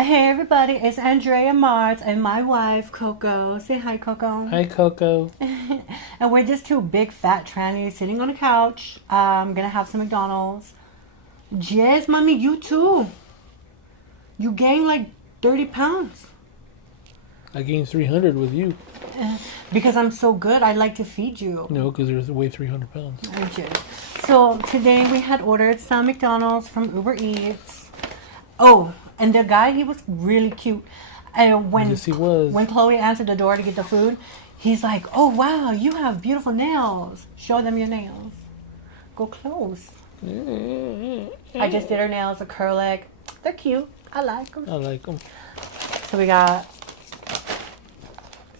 Hey everybody, it's Andrea Mars and my wife Coco. Say hi, Coco. Hi, Coco. And we're just two big fat trannies sitting on a couch. Gonna have some McDonald's. Yes, mommy, you too. You gained like 30 pounds. I gained 300 with you. Because I'm so good, I like to feed you. No, because there's weigh 300 pounds. So today we had ordered some McDonald's from Uber Eats. Oh, and the guy, he was really cute. And Yes, he was. when Chloe answered the door to get the food, he's like, "Oh wow, you have beautiful nails. Show them your nails. Go close." I just did her nails, acrylic. They're cute. I like them. I like them. So we got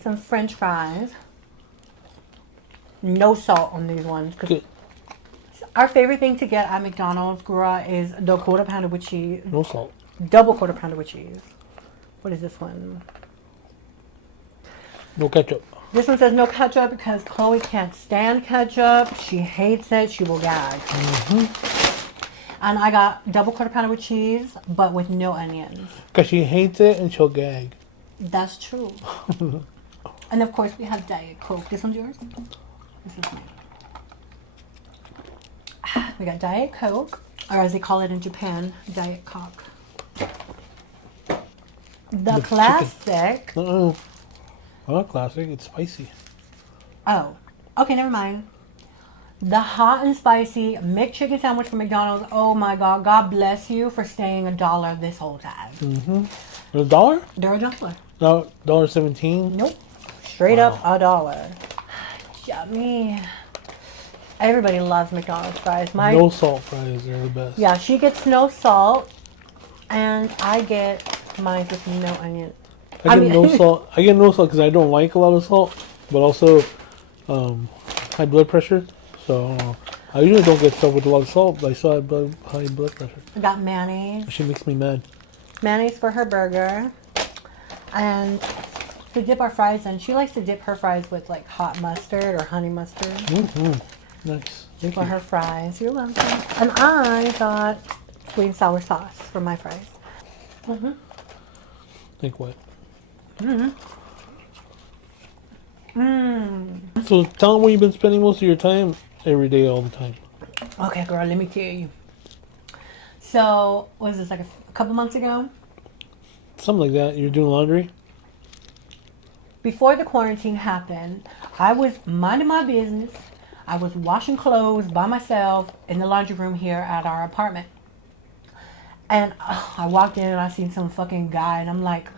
some French fries. No salt on these ones. Good. Our favorite thing to get at McDonald's, girl, is the quarter pounder with cheese. No salt. Double quarter pounder with cheese. What is this one? No ketchup. This one says no ketchup because Chloe can't stand ketchup. She hates it. She will gag. And I got double quarter pounder with cheese, but with no onions. Because she hates it and she'll gag. That's true. And of course we have Diet Coke. This one's yours? This is mine. We got Diet Coke, or as they call it in Japan, Diet Coke. The classic. Not classic. It's spicy. Oh, okay, never mind. The hot and spicy McChicken sandwich from McDonald's. Oh my God, God bless you for staying $1 this whole time. $1? They're $1. No, $1.17. Nope, straight up $1. Yummy. Everybody loves McDonald's fries. No salt fries. They're the best. Yeah, she gets no salt, and I get mine with no onion. I get no salt. I get no salt because I don't like a lot of salt, but also high blood pressure. So I usually don't get stuff with a lot of salt, but I still have high blood pressure. I got mayonnaise. She makes me mad. Mayonnaise for her burger. And to dip our fries in, she likes to dip her fries with like hot mustard or honey mustard. Nice. For her fries. You're welcome. And I got sweet and sour sauce for my fries. Think what? So tell them where you've been spending most of your time every day, all the time. Okay, girl, let me tell you. So, what was this, like a couple months ago? Something like that. You're doing laundry? Before the quarantine happened, I was minding my business. I was washing clothes by myself in the laundry room here at our apartment. And I walked in and I seen some fucking guy and I'm like,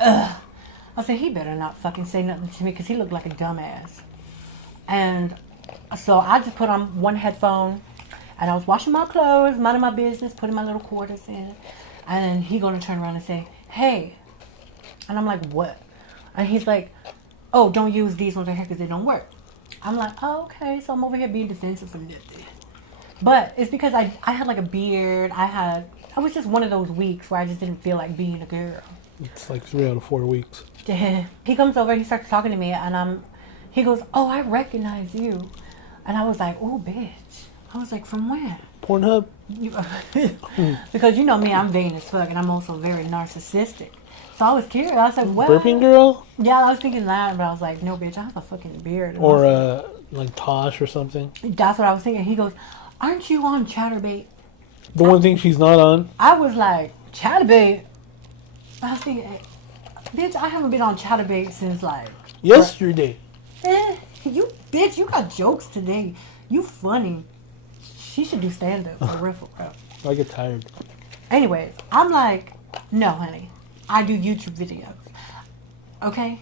ugh. I said, he better not fucking say nothing to me because he looked like a dumbass. And so I just put on one headphone and I was washing my clothes, minding my business, putting my little quarters in. And he gonna turn around and say, hey. And I'm like, what? And he's like, oh, don't use these ones right here because they don't work. I'm like, oh, okay. So I'm over here being defensive for nothing. But it's because I had like a beard. I was just one of those weeks where I just didn't feel like being a girl. It's like 3 out of 4 weeks. He comes over, he starts talking to me, and he goes, oh, I recognize you. And I was like, oh, bitch. I was like, from where? Pornhub? Because you know me, I'm vain as fuck, and I'm also very narcissistic. So I was curious. I was like, what? Burping girl? Yeah, I was thinking that, but I was like, no, bitch, I have a fucking beard. Or like Tosh or something. That's what I was thinking. He goes, aren't you on Chatterbait? The one thing she's not on. I was like, Chatterbait? I was thinking, bitch, I haven't been on Chatterbait since like... Yesterday. You bitch, you got jokes today. You funny. She should do stand-up for real, for real. I get tired. Anyways, I'm like, no, honey. I do YouTube videos. Okay?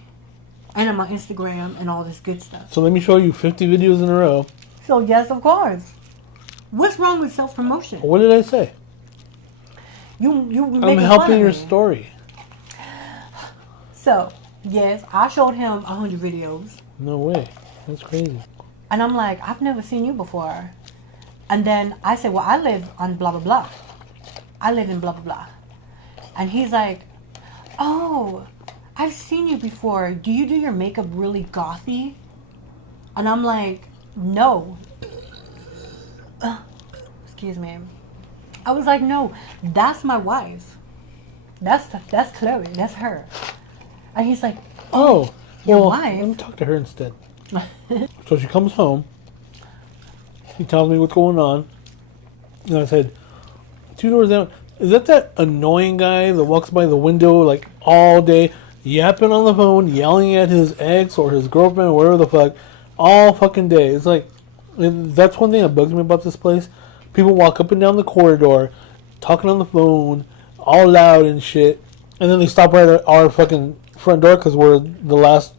And I'm on Instagram and all this good stuff. So let me show you 50 videos in a row. So yes, of course. What's wrong with self-promotion? What did I say? I'm helping your story. So, yes, I showed him 100 videos. No way. That's crazy. And I'm like, I've never seen you before. And then I said, well, I live on blah, blah, blah. I live in blah, blah, blah. And he's like, oh, I've seen you before. Do you do your makeup really gothy? And I'm like, no. Excuse me. I was like, no, that's my wife. That's Chloe. That's her. And he's like, Oh, your well, wife? let me talk to her instead. So she comes home. He tells me what's going on. And I said, 2 doors down, is that annoying guy that walks by the window like all day, yapping on the phone, yelling at his ex or his girlfriend or whatever the fuck, all fucking day? It's like, that's one thing that bugs me about this place. People walk up and down the corridor, talking on the phone, all loud and shit, and then they stop right at our fucking front door because we're the last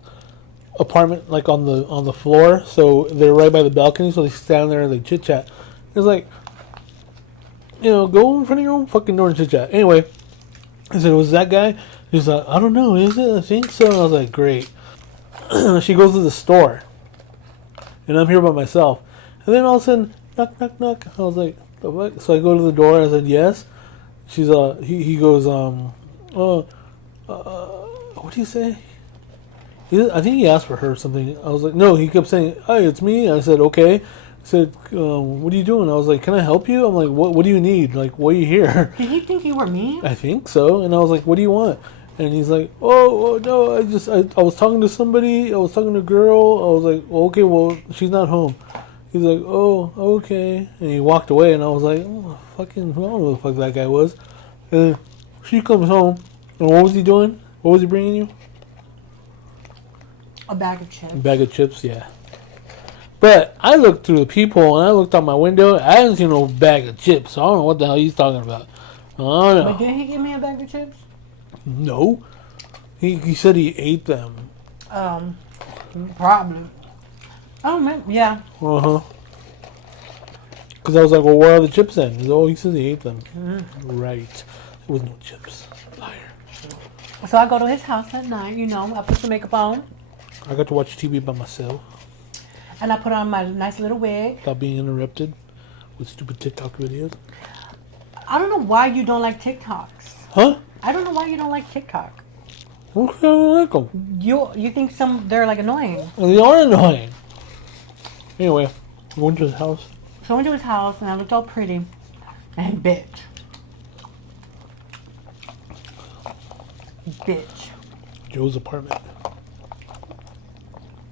apartment like on the floor, so they're right by the balcony, so they stand there and they chit chat. It's like, go in front of your own fucking door and chit chat. Anyway, I said, was that guy? He's like, I don't know, is it? I think so. And I was like, great. She goes to the store, and I'm here by myself. And then all of a sudden, knock, knock, knock. I was like, the fuck? So I go to the door. I said, yes. She's he goes, what do you say? I think he asked for her or something. I was like, no. He kept saying, hey, it's me. I said, okay. I said, what are you doing? I was like, can I help you? I'm like, what do you need? Like, why are you here? Did he think you were me? I think so. And I was like, what do you want? And he's like, oh no, I was talking to somebody. I was talking to a girl. I was like, okay, well, she's not home. He's like, oh, okay. And he walked away, and I was like, oh, fucking, I don't know who the fuck that guy was. And she comes home, and what was he doing? What was he bringing you? A bag of chips. A bag of chips, yeah. But I looked through the people, and I looked out my window. I didn't see no bag of chips. So I don't know what the hell he's talking about. I don't know. But didn't he give me a bag of chips? No. He said he ate them. Probably. Oh, man, yeah. Uh-huh. Because I was like, well, where are the chips then? He's, oh, he says he ate them. Right. There was no chips. Liar. So I go to his house at night, I put some makeup on. I got to watch TV by myself And I put on my nice little wig. without being interrupted with stupid TikTok videos. I don't know why you don't like TikToks. Huh? I don't know why you don't like TikTok. Okay, I don't like them. You think they're like annoying. They are annoying. Anyway, I went to his house. So I went to his house and I looked all pretty. And bitch. Joe's apartment.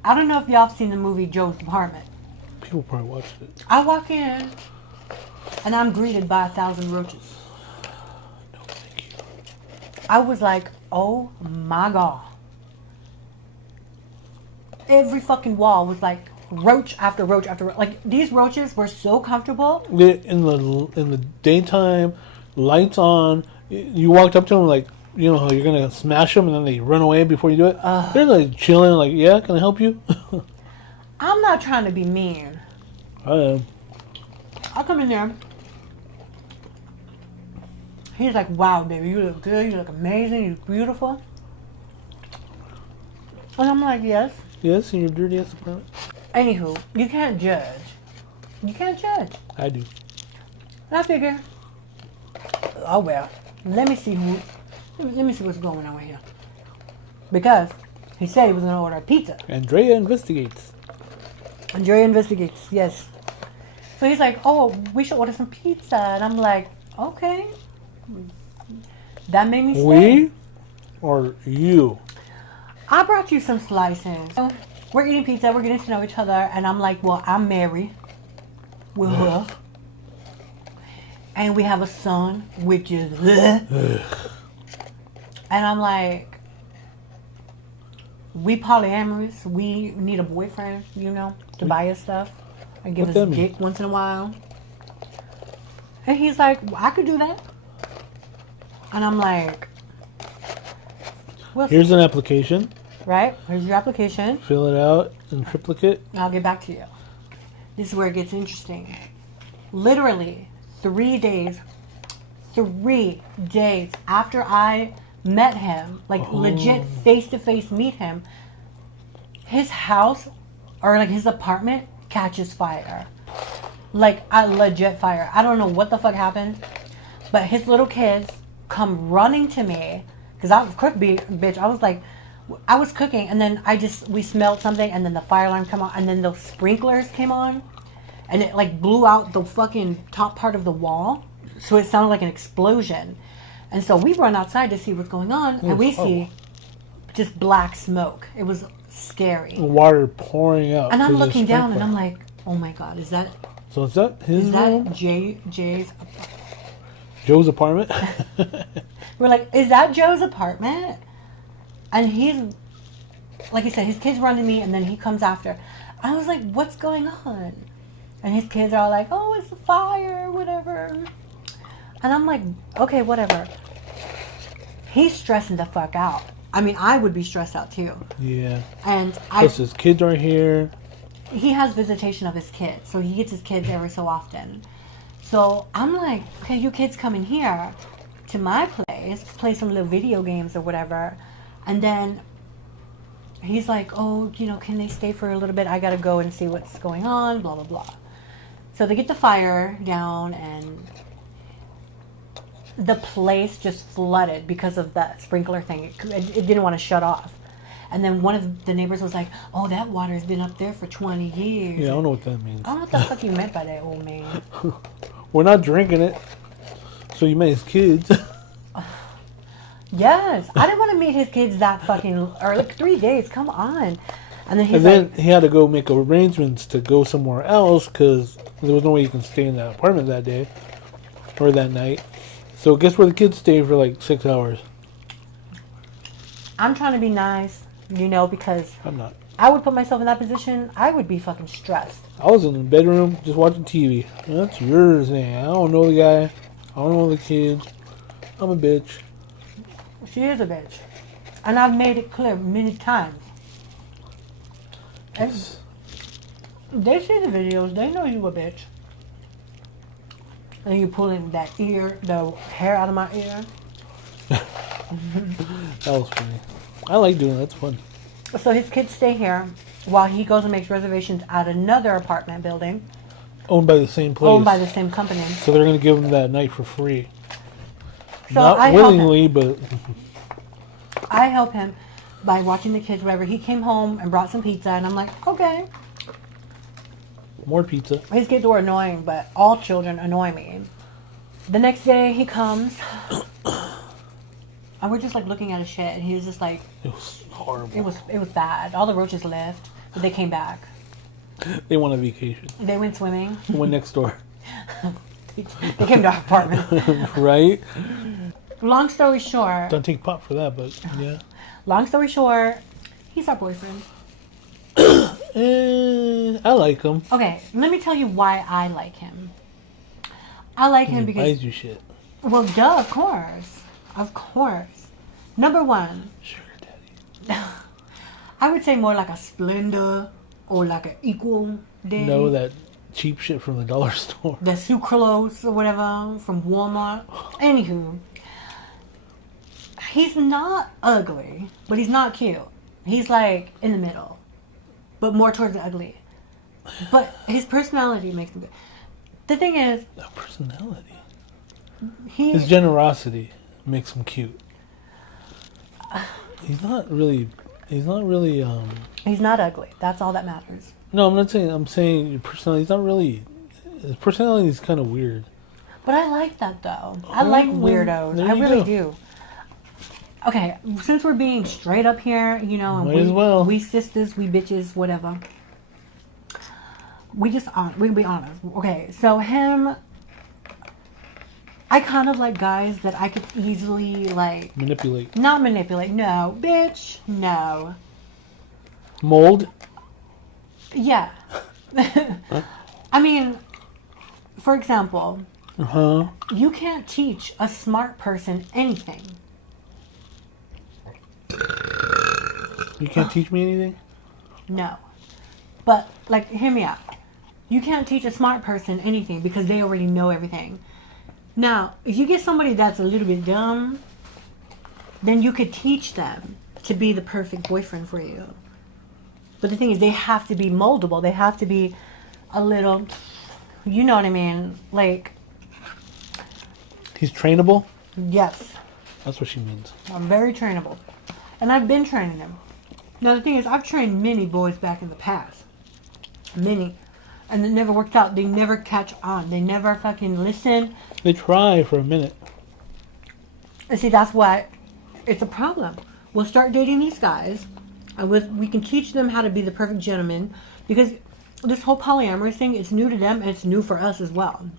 I don't know if y'all have seen the movie Joe's Apartment. People probably watched it. I walk in and I'm greeted by 1,000 roaches. No, thank you. I was like, oh my god. Every fucking wall was like roach after roach after roach. Like, these roaches were so comfortable. In the daytime, lights on, you walked up to them like, you know how you're gonna smash them and then they run away before you do it. They're like chilling, like, yeah, can I help you? I'm not trying to be mean. I am. I come in there. He's like, wow, baby, you look good. You look amazing. You look beautiful. And I'm like, yes. Yes, in your dirty ass apartment. Anywho, you can't judge. You can't judge. I do. And I figure, oh well, let me see what's going on here. Because he said he was going to order a pizza. Andrea investigates. Andrea investigates, yes. So he's like, oh, we should order some pizza. And I'm like, okay. That made me stay. We or you? I brought you some slices. So we're eating pizza. We're getting to know each other. And I'm like, well, I'm married with her. And we have a son, which is... And I'm like, we polyamorous. We need a boyfriend, to buy us stuff and give us dick once in a while. And he's like, well, I could do that. And I'm like, well, here's an application. Right? Here's your application. Fill it out in triplicate. I'll get back to you. This is where it gets interesting. Literally 3 days after I met him, like legit face-to-face meet him, his house or like his apartment catches fire. Like a legit fire. I don't know what the fuck happened, but his little kids come running to me because I was cooking, bitch. I was cooking, and then we smelled something, and then the fire alarm came on, and then those sprinklers came on, and it like blew out the fucking top part of the wall, so it sounded like an explosion. And so we run outside to see what's going on, and we see just black smoke. It was scary. Water pouring out. And I'm looking down, and I'm like, oh my God, is that... So is that his room? Jay's... Joe's apartment? We're like, is that Joe's apartment? And he's... Like I said, his kids run to me, and then he comes after. I was like, what's going on? And his kids are all like, oh, it's a fire, whatever. And I'm like, okay, whatever. He's stressing the fuck out. I mean, I would be stressed out too. Yeah. And plus his kids are here. He has visitation of his kids, so he gets his kids every so often. So I'm like, okay, you kids come in here to my place, play some little video games or whatever. And then he's like, oh, you know, can they stay for a little bit? I gotta go and see what's going on, blah, blah, blah. So they get the fire down, and the place just flooded because of that sprinkler thing. It didn't want to shut off. And then one of the neighbors was like, oh, that water's been up there for 20 years. Yeah, I don't know what that means. I don't know what the fuck you meant by that, old man. We're not drinking it. So you met his kids. Yes. I didn't want to meet his kids that fucking... Or like 3 days. Come on. And then he had to go make arrangements to go somewhere else because there was no way you can stay in that apartment that day. Or that night. So guess where the kids stayed for like 6 hours? I'm trying to be nice, you know, because... I'm not. I would put myself in that position. I would be fucking stressed. I was in the bedroom just watching TV. That's yours, man. I don't know the guy. I don't know the kids. I'm a bitch. She is a bitch. And I've made it clear many times. Yes. They see the videos. They know you a bitch. And you pulling that ear, the hair out of my ear. That was funny. I like doing that. That's fun. So his kids stay here while he goes and makes reservations at another apartment building. Owned by the same place. Owned by the same company. So they're going to give him that night for free. So not willingly, but... I help him by watching the kids, whatever. He came home and brought some pizza, and I'm like, okay. More pizza. His kids were annoying, but all children annoy me. The next day, he comes, and we're just, like, looking at his shit, and he was just like... It was horrible. It was bad. All the roaches left, but they came back. They went on vacation. They went swimming. They went next door. They came to our apartment. Right? Long story short... Don't take pot for that, but yeah. Long story short, he's our boyfriend. I like him. Okay, let me tell you why I like him. I like him because... He buys you shit. Well, duh, of course. Of course. Number one. Sugar daddy. I would say more like a Splendor or like an Equal Day. No, that cheap shit from the dollar store. The sucralose or whatever from Walmart. Anywho. He's not ugly, but he's not cute. He's like in the middle, but more towards the ugly. But his personality makes him good. The thing is... That personality. His generosity makes him cute. He's not really... He's not ugly. That's all that matters. No, I'm not saying... I'm saying your personality... He's not really... His personality is kind of weird. But I like that, though. I like weirdos. I really do. Okay, since we're being straight up here, you know, and we sisters, we bitches, whatever. We be honest. Okay, so him, I kind of like guys that I could easily, like... Manipulate. Not manipulate, no. Bitch, no. Mold? Yeah. I mean, for example, you can't teach a smart person anything. You can't teach me anything? No. But, like, hear me out. You can't teach a smart person anything because they already know everything. Now, if you get somebody that's a little bit dumb, then you could teach them to be the perfect boyfriend for you. But the thing is, they have to be moldable. They have to be a little, you know what I mean? Like... He's trainable? Yes. That's what she means. I'm very trainable. And I've been training them. Now, the thing is, I've trained many boys back in the past. Many. And it never worked out. They never catch on. They never fucking listen. They try for a minute. And see, that's why it's a problem. We'll start dating these guys, and we can teach them how to be the perfect gentleman, because this whole polyamorous thing is new to them and it's new for us as well.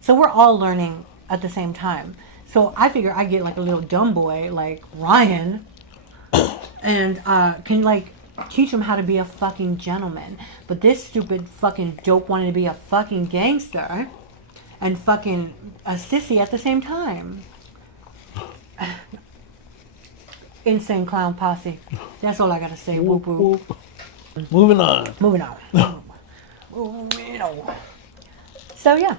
So we're all learning at the same time. So I figure I get like a little dumb boy like Ryan, and can like teach him how to be a fucking gentleman. But this stupid fucking dope wanted to be a fucking gangster and fucking a sissy at the same time. Insane clown posse. That's all I gotta say. Whoop whoop. Moving on. Moving on. Moving on. So yeah,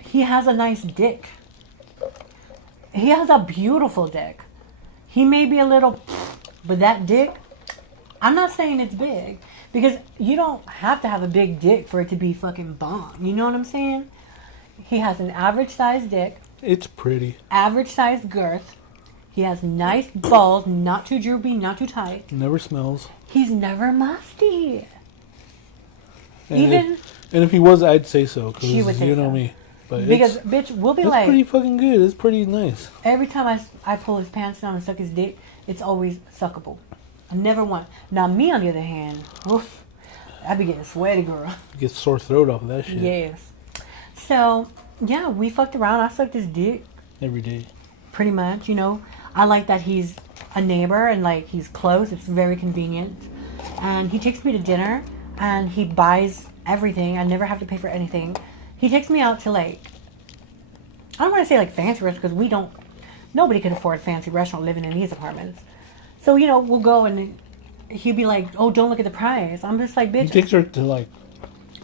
he has a nice dick. He has a beautiful dick. He may be a little, but that dick, I'm not saying it's big, because you don't have to have a big dick for it to be fucking bomb. You know what I'm saying? He has an average sized dick. It's pretty. Average sized girth. He has nice balls, not too droopy, not too tight. Never smells. He's never musty. And if he was, I'd say so, because She would say you know so. me. But Because, bitch, we'll be it's like, pretty fucking good. It's pretty nice. every time I pull his pants down and suck his dick, it's always suckable. I never want. Now, me, on the other hand, oof, I be getting sweaty, girl. You get sore throat off of that shit. Yes. So, yeah, we fucked around. I sucked his dick, Every day. pretty much, you know. I like that he's a neighbor and, like, he's close. It's very convenient. And he takes me to dinner, and he buys everything. I never have to pay for anything. He takes me out to, like, I don't want to say, like, fancy restaurants, because nobody can afford a fancy restaurant living in these apartments. So, you know, we'll go, and he'd be like, oh, don't look at the price. I'm just like, He bitch, takes her to, like,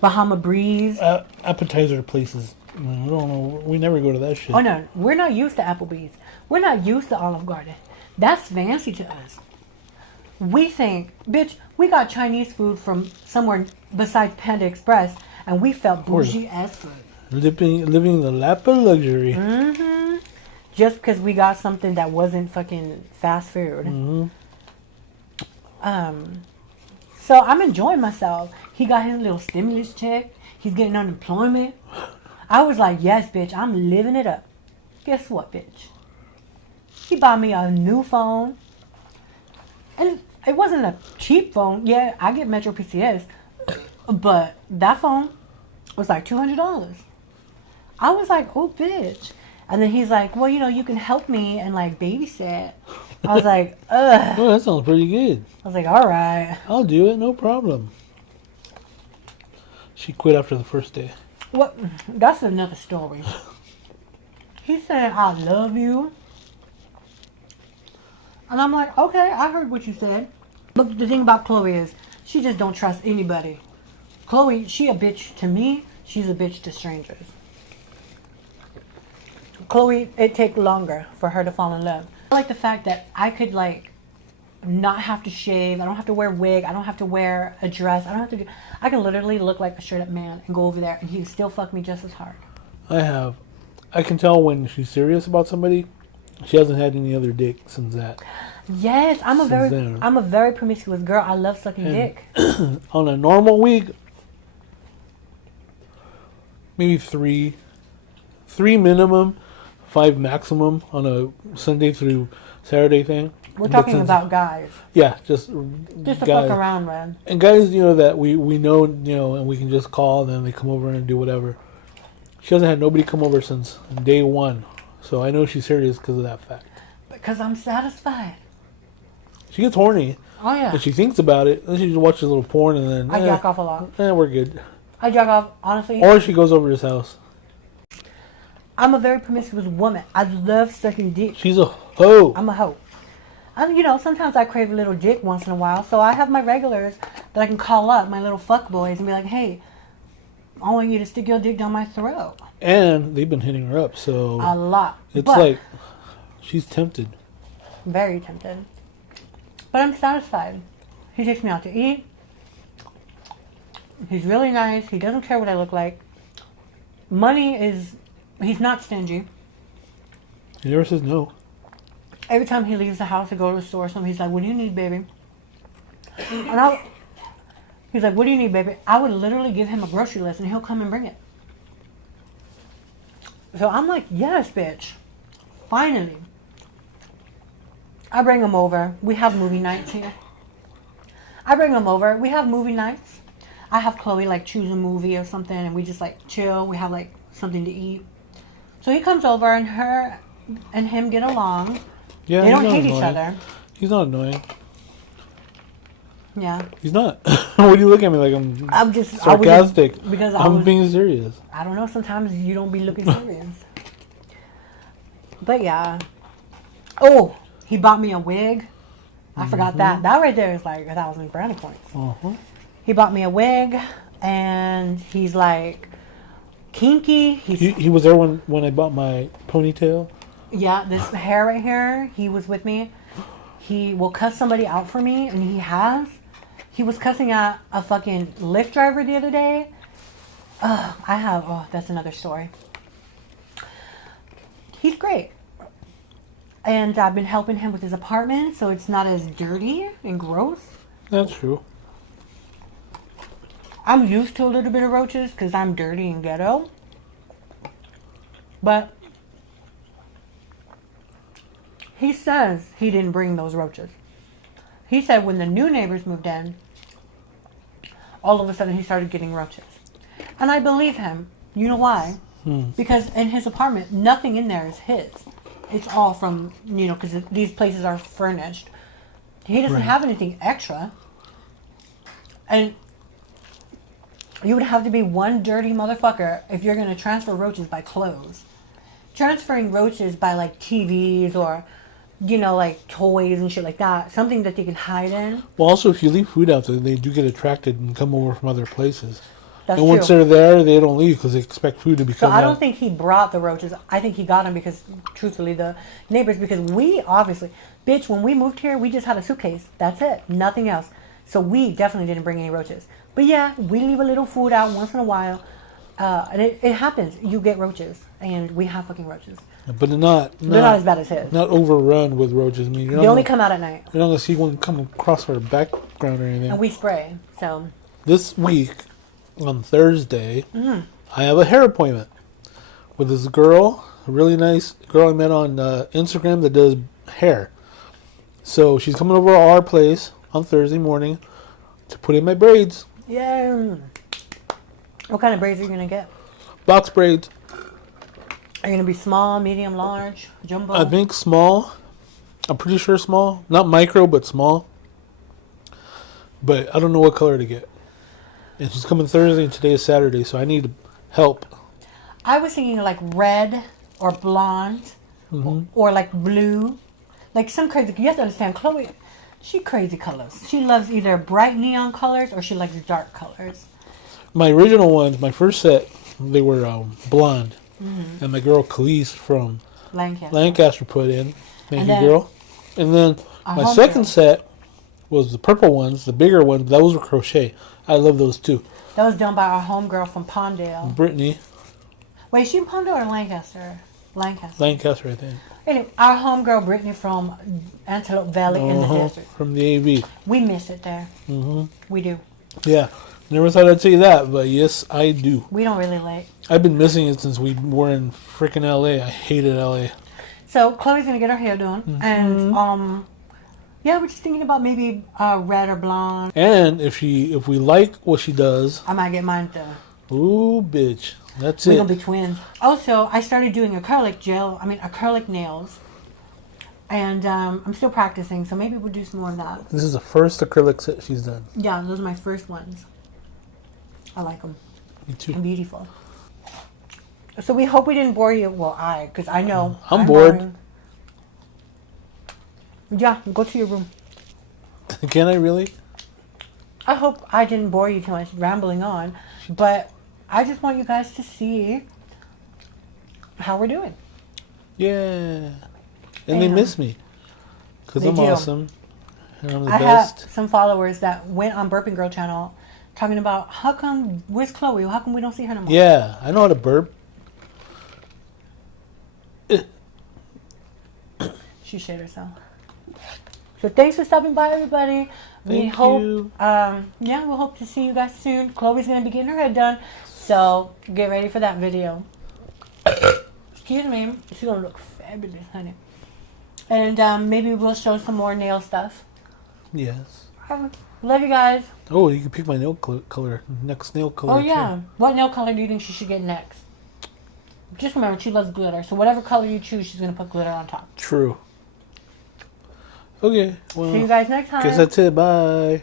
Bahama Breeze. appetizer places. I don't know. We never go to that shit. Oh, no, we're not used to Applebee's. We're not used to Olive Garden. That's fancy to us. We think, bitch, we got Chinese food from somewhere besides Panda Express, and we felt bougie as fuck. Living the lap of luxury. Mm-hmm. Just because we got something that wasn't fucking fast food. Mm-hmm. So I'm enjoying myself. He got his little stimulus check. He's getting unemployment. I was like, yes, bitch, I'm living it up. Guess what, bitch? He bought me a new phone. And it wasn't a cheap phone. Yeah, I get Metro PCS. But that phone was like $200. I was like, oh, bitch. And then he's like, well, you know, you can help me and, like, babysit. I was like, ugh. Oh, that sounds pretty good. I was like, all right. I'll do it. No problem. She quit after the first day. What? That's another story. He said, I love you. And I'm like, okay, I heard what you said. But the thing about Chloe is, she just don't trust anybody. Chloe, she a bitch to me. She's a bitch to strangers. Chloe, it take longer for her to fall in love. I like the fact that I could, like, not have to shave. I don't have to wear a wig. I don't have to wear a dress. I can literally look like a straight up man and go over there and he can still fuck me just as hard. I can tell when she's serious about somebody. She hasn't had any other dick since that. Yes, I'm a very promiscuous girl. I love sucking dick. On a normal week, maybe three minimum, 5 maximum on a Sunday through Saturday thing. We're talking about guys. Yeah, just to guys. fuck around, man. And guys, you know, that we know, you know, and we can just call, and then they come over and do whatever. She hasn't had nobody come over since day one. So I know she's serious because of that fact. Because I'm satisfied. She gets horny. Oh, yeah. And she thinks about it. Then she just watches a little porn and then... I jack off a lot. We're good. I jack off, honestly. Or she goes over to his house. I'm a very promiscuous woman. I love sucking dick. She's a hoe. I'm a hoe. You know, sometimes I crave a little dick once in a while. So I have my regulars that I can call up, my little fuck boys, and be like, hey, I want you to stick your dick down my throat. And they've been hitting her up, so... A lot. It's like, she's tempted. Very tempted. But I'm satisfied. He takes me out to eat. He's really nice. He doesn't care what I look like. Money is... He's not stingy. He never says no. Every time he leaves the house to go to the store or something, he's like, what do you need, baby? And he's like, what do you need, baby? I would literally give him a grocery list and he'll come and bring it. So I'm like, yes, bitch. Finally. I bring him over. We have movie nights here. I bring him over. We have movie nights. I have Chloe like choose a movie or something, and we just like chill. We have like something to eat. So he comes over, and her and him get along. Yeah, they don't hate annoying. each other. He's not annoying. Yeah. He's not. What do you look at me like I'm just sarcastic? Because I'm being serious. I don't know. Sometimes you don't be looking serious. But yeah. Oh, he bought me a wig. I forgot that. That right there is like 1,000 brownie points. He bought me a wig, and he's like kinky. He was there when I bought my ponytail. Yeah, this hair right here. He was with me. He will cuss somebody out for me, and he has. He was cussing out a fucking Lyft driver the other day. That's another story. He's great. And I've been helping him with his apartment, so it's not as dirty and gross. That's true. I'm used to a little bit of roaches because I'm dirty and ghetto. But he says he didn't bring those roaches. He said when the new neighbors moved in, all of a sudden he started getting roaches. And I believe him. You know why? Because in his apartment, nothing in there is his. It's all from, because these places are furnished. He doesn't have anything extra. And you would have to be one dirty motherfucker if you're going to transfer roaches by clothes. Transferring roaches by like TVs or, like toys and shit like that. Something that they can hide in. Well, also, if you leave food out there, they do get attracted and come over from other places. That's and once true. they're there, they don't leave because they expect food to be So coming I don't out. think he brought the roaches. I think he got them because, truthfully, the neighbors, because we obviously, bitch, when we moved here, we just had a suitcase. That's it. Nothing else. So we definitely didn't bring any roaches. But yeah, we leave a little food out once in a while. And it happens. You get roaches. And we have fucking roaches. But they're not as bad as his. Not overrun with roaches. I mean, They only come out at night. You're not going to see one come across our background or anything. And we spray. So this week, on Thursday, I have a hair appointment with this girl, a really nice girl I met on Instagram that does hair. So she's coming over to our place on Thursday morning to put in my braids. yeah. What kind of braids are you going to get? Box braids. Are you going to be small, medium, large, jumbo? I think small. I'm pretty sure small. Not micro, but small. But I don't know what color to get. And she's coming Thursday, and today is Saturday, so I need help. I was thinking like red or blonde or like blue. Like some crazy, you have to understand, Chloe, she crazy colors. She loves either bright neon colors or she likes dark colors. My original ones, my first set, they were blonde. And my girl Khalees from Lancaster put in. Thank you, girl. And then my second set was the purple ones, the bigger ones. Those were crochet. I love those too. That was done by our homegirl from Pondale. Brittany. Wait, is she in Pondale or Lancaster? Lancaster, I think. Anyway, our homegirl Brittany from Antelope Valley in the desert. From the AV. We miss it there. We do. Yeah. Never thought I'd say that, but yes, I do. We don't really like. I've been missing it since we were in freaking LA. I hated LA. So Chloe's gonna get her hair done, and yeah, we're just thinking about maybe red or blonde. And if we like what she does, I might get mine done. Ooh, bitch, that's We're it. gonna be twins. Also, I started doing acrylic nails, and I'm still practicing. So maybe we'll do some more of that. This is the first acrylic set she's done. Yeah, those are my first ones. I like them. Me too. And beautiful. So we hope we didn't bore you. Well, because I know. I'm bored. Boring. Yeah, go to your room. Can I really? I hope I didn't bore you too much rambling on, but I just want you guys to see how we're doing. Yeah. And they miss me. Because They I'm do. awesome. And I'm the I best. have some followers that went on Burping Girl channel talking about where's Chloe? How come we don't see her no more? Yeah, I know how to burp. She shit herself. So thanks for stopping by, everybody. Thank hope, you. we'll hope to see you guys soon. Chloe's gonna be getting her head done, so get ready for that video. Excuse me. She's gonna look fabulous, honey. And maybe we'll show some more nail stuff. Yes. Love you guys. Oh, you can pick my nail color. Next nail color. Oh yeah. What nail color do you think she should get next? Just remember, she loves glitter. So whatever color you choose, she's gonna put glitter on top. True. Okay. Well, see you guys next time. Guess that's it. Bye.